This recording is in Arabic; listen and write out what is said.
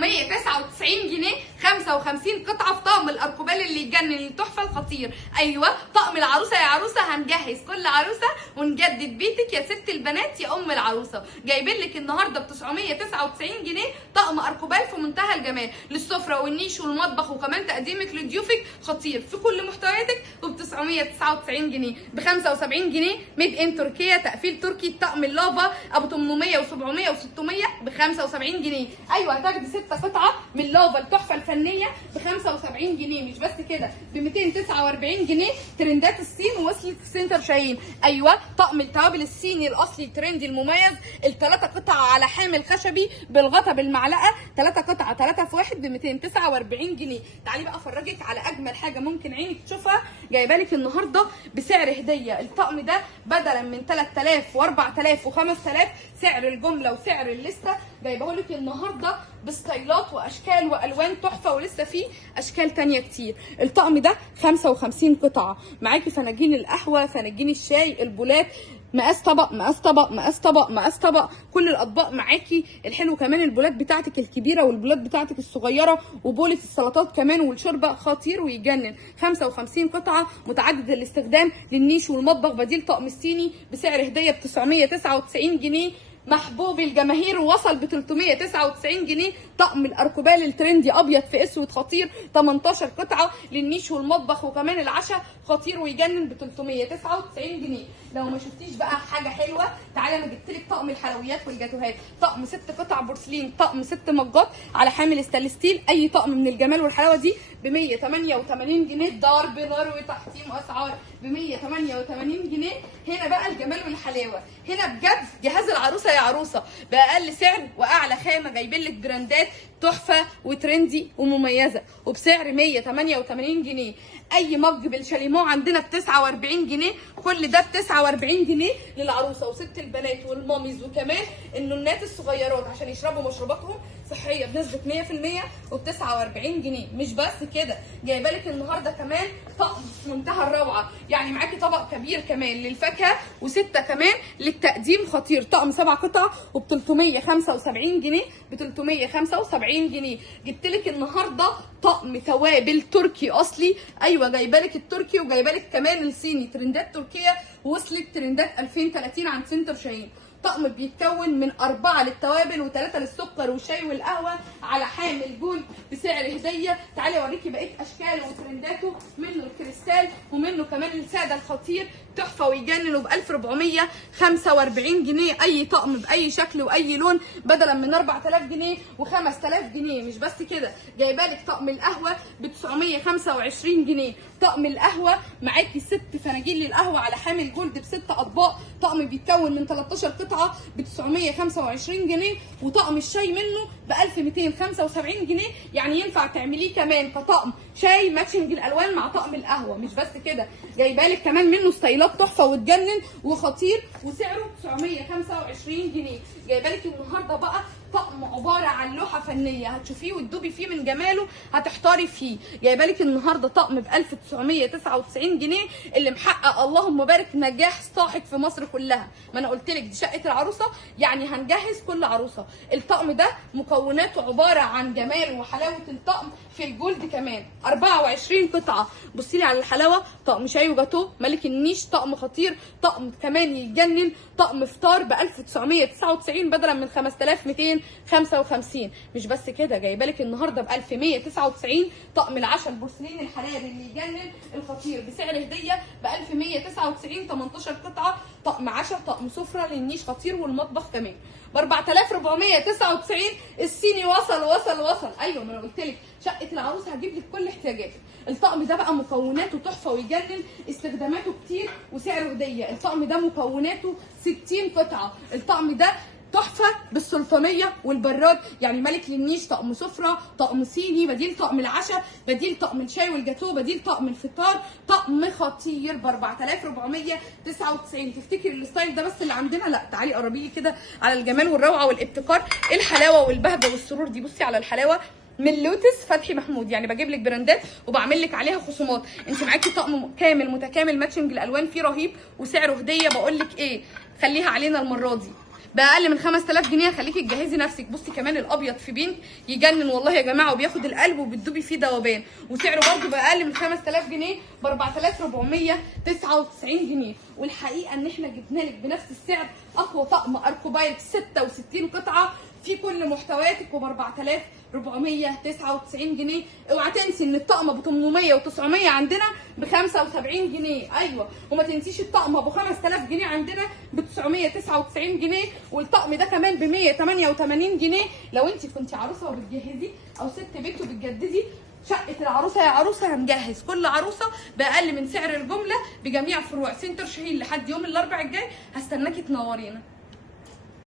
999 جنيه 55 قطعه في طقم الاركوبال اللي يجنن التحفه الخطير. ايوه طقم العروسه يا عروسه، هنجهز كل عروسه ونجدد بيتك يا ست البنات يا ام العروسه. جايبين لك النهارده ب 999 جنيه طقم اركوبال في منتهى الجمال للسفره والنيش والمطبخ، وكمان تقديمك لضيوفك خطير في كل محتوياتك. وب 999 جنيه ب 75 جنيه ميد ان تركيا، تقفيل تركي. الطقم اللافا ابو 800 و700 و600 ب 75 جنيه. ايوه هتاخدي 6 قطعه من لافا التحفه الفنيه ب 75 جنيه. مش بس كده، ب 249 جنيه ترندات الصين ووصلت في سنتر شاهين. ايوه طقم التوابل الصيني الاصلي الترندي المميز، الثلاثه قطعه على حامل خشبي بالغطا بالمعلقه، 3 قطعه 3 في 1 ب 249 جنيه. تعالي بقى افرجك على اجمل حاجه ممكن عينك تشوفها. جايبه لك النهارده بسعر هديه الطقم ده بدلا من 3000 و4000 و5000 سعر الجمله وسعر الليسته. جايبه لك النهارده بستايلات واشكال والوان تحفه، ولسه فيه اشكال تانيه كتير. الطقم ده 55 قطعه، معاكي فناجين القهوه، فناجين الشاي، البولات، مقاس طبق مقاس طبق مقاس طبق مقاس طبق، كل الاطباق معاكي. الحلو كمان البولات بتاعتك الكبيره والبولات بتاعتك الصغيره، وبوله السلطات كمان والشوربه خطير ويجنن. 55 قطعه متعدد الاستخدام للنيش والمطبخ، بديل طقم الصيني بسعر هديه ب 999 جنيه. محبوب الجماهير وصل ب 399 جنيه طقم الاركوبال الترندي ابيض في اسود خطير، 18 قطعه للنيش والمطبخ وكمان العشاء خطير ويجنن ب 399 جنيه. لو ما شفتيش بقى حاجه حلوه تعالى انا جبت لك طقم الحلويات والجاتوهات، طقم 6 قطع بورسلين، طقم 6 مجات على حامل ستانلس ستيل. اي طقم من الجمال والحلاوه دي ب 188 جنيه، ضرب نار وتحطيم اسعار ب 188 جنيه. هنا بقى الجمال والحلاوه، هنا بجد جهاز العروسه يا عروسه باقل سعر واعلى خامه. جايبين لك براندات تحفه وترندي ومميزه وبسعر 188 جنيه. اي مج بالشاليمو عندنا ب 49 جنيه، كل ده ب 49 جنيه للعروسه وست البنات والماميز، وكمان النونات الصغيرات عشان يشربوا مشروباتهم صحيه بنسبه 100% وب 49 جنيه. مش بس كده، جايبه لك النهارده كمان طقم منتهى الروعه، يعني معاكي طبق كبير كمان للفاكهه وسته كمان للتقديم خطير. طقم 7 قطع وب 375 جنيه، ب 375 جنيه. جبت لك النهارده طقم توابل تركي اصلي. ايوه جايبه لك التركي وجايبه لك كمان الصيني، ترندات تركيا وصلت ترندات 2030 عند سنتر شاهين. طقم بيتكون من 4 للتوابل و3 للسكر والشاي والقهوه على حامل جول بسعر هديه. تعالي اوريكي بقيه اشكاله وترنداته، منه الكريستال ومنه كمان الساده الخطير تحفه ويجنن ب 1445 جنيه. اي طقم باي شكل واي لون بدلا من 4000 جنيه و5000 جنيه. مش بس كده، جايبه لك طقم القهوه ب 925 جنيه. طقم القهوه معاكي 6 فناجين للقهوه على حامل جولد ب6 اطباق، طقم بيتكون من 13 قطعه ب 925 جنيه، وطقم الشاي منه ب 1275 جنيه. يعني ينفع تعمليه كمان كطقم شاي ماتشنج الالوان مع طقم القهوه. مش بس كده، جايبه لك كمان منه ستايلات تحفه وتجنن وخطير وسعره 925 جنيه. جايبه لك النهارده بقى طقم عباره عن لوحه فنيه هتشوفيه وتدوبي فيه من جماله، هتحتاري فيه. جايبه لك النهارده طقم ب 1999 جنيه اللي محقق اللهم بارك نجاح ساحق في مصر كلها. ما انا قلت لك دي شقه العروسه، يعني هنجهز كل عروسه. الطقم ده مكوناته عباره عن جمال وحلاوه الطقم في الجولد كمان، 24 قطعه. بصي لي على الحلاوه، طقم شاي وجاتو ملك النيش، طقم خطير، طقم كمان يتجنن، طقم فطار ب 1999 بدلا من 5255. مش بس كده، جايبه لك النهارده ب 1199 طقم العشاء البورسلين الحراري اللي يجنن الخطير بسعر هديه ب 1199، 18 قطعه، طقم عشاء طقم سفره للنيش خطير والمطبخ كمان ب 4499. الصيني وصل وصل وصل. ايوه ما انا قلت لك شقه العروسه هجيب لك كل احتياجاتك. الطقم ده بقى مكوناته تحفه ويجنن، استخداماته كتير وسعره هديه. الطقم ده مكوناته 60 قطعه. الطقم ده تحفه بالسلطانيه والبراد، يعني ملك للنيش، طقم سفره، طقم صيني، بديل طقم العشاء، بديل طقم الشاي والجاتوه، بديل طقم الفطار، طقم خطير ب 4499. تفتكري الستايل ده بس اللي عندنا؟ لا، تعالي قربي لي كده على الجمال والروعه والابتكار، الحلاوه والبهجه والسرور دي. بصي على الحلاوه من لوتس فتحي محمود، يعني بجيب لك براندات وبعمل لك عليها خصومات. انت معاكي طقم كامل متكامل ماتشنج الالوان فيه رهيب وسعره هديه. بقول لك ايه، خليها علينا المره دي باقل من 5000 جنيه. خليكي تجهزي نفسك. بصي كمان الابيض في بينك يجنن والله يا جماعه، وبياخد القلب وبتدوبي فيه ذوبان، وسعره برده باقل من 5000 جنيه ب 4499 جنيه. والحقيقه ان احنا جبنا لك بنفس السعر اقوى طقم اركوبايرك 66 قطعه في كل محتوياتك وب 4499 جنيه. اوعى تنسي ان الطقم ب 800 و900 عندنا ب 75 جنيه. ايوه، وما تنسيش الطقم ابو 5000 جنيه عندنا ب 999 جنيه، والطقم ده كمان ب 188 جنيه. لو انت كنت عروسه وبتجهزي او ست بيت وبتجددي شقه العروسه يا عروسه، هنجهز كل عروسه باقل من سعر الجمله بجميع فروع سنتر شاهين لحد يوم الاربعاء الجاي. هستناكي تنورينا.